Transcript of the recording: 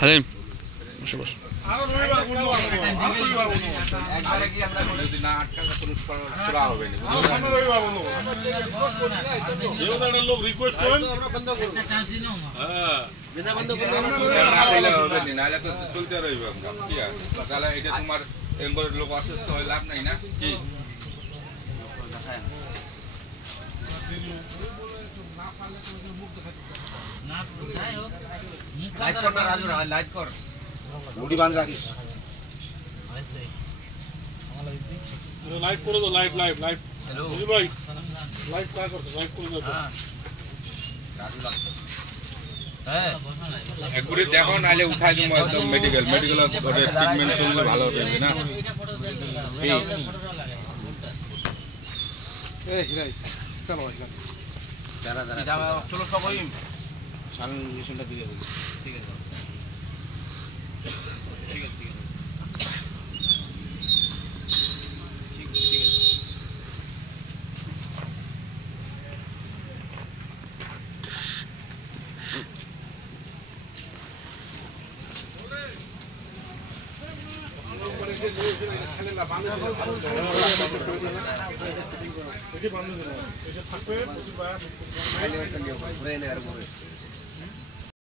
হালিম বসে বসে লোক রিকোয়েস্ট করেন চলতে রইবে কি তাহলে এটা তোমার এমবরের লোক অসুস্থ হয়ে লাভ নাই না কি লাইট কর না রাজু লাইট কর মুড়ি বাঁধ রাখিস লাইভ করে দাও লাইভ লাইভ লাইভ হ্যালো ভাই লাইভ কাজ করতে লাইভ করে দাও রাজু লাগতো হ্যাঁ একবারে দেখো নালে উঠাই দিমু একদম মেডিকেল ট্রিটমেন্ট চললে ভালো হবে না এই হিরাই চলো এখানে দাঁড়া চলো সবাই সামনে ইনজেকশনটা দিয়ে দিই ঠিক আছে থাকবে